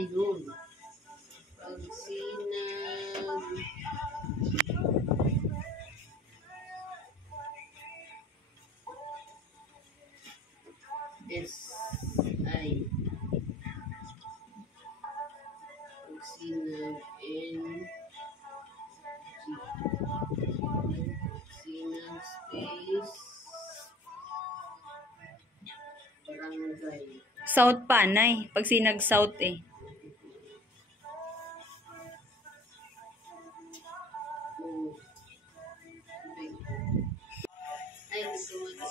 Ayun. Pag sinag... S-I. Pag sinag N... Sinag space... Barangay. South pa, nay. Pag sinag South eh. Ay,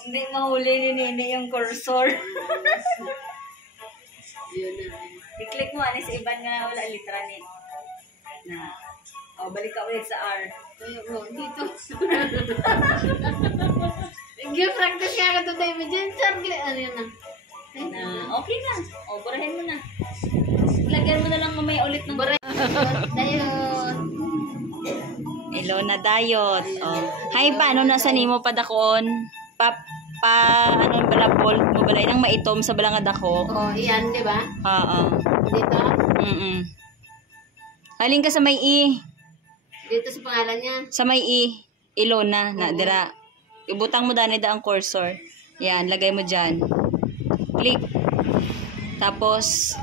Hindi mahuli ni Nene yung cursor. yun na. I-click mo, anis iban nga wala litra ni. Na. O, balik ka ulit sa R. Kaya mo, dito. Nag-practice ka ka today. Medyan, ano yun na. Na, okay na. O, burahin mo na. Lagyan mo na lang mamaya ulit ng burahin. Dayot. Ilona Dayot. Oh. Hay, paano nasa nimo pa dakon? Ano balabol mo balay nang maitom sa balangad ako. Oh, iyan, di ba? Oo. Dito? Halin ka sa may I. Dito sa pangalan niya. Sa may I. Ilona na dira. Ibutang mo dani da ang cursor. Yan, lagay mo diyan. Click. Tapos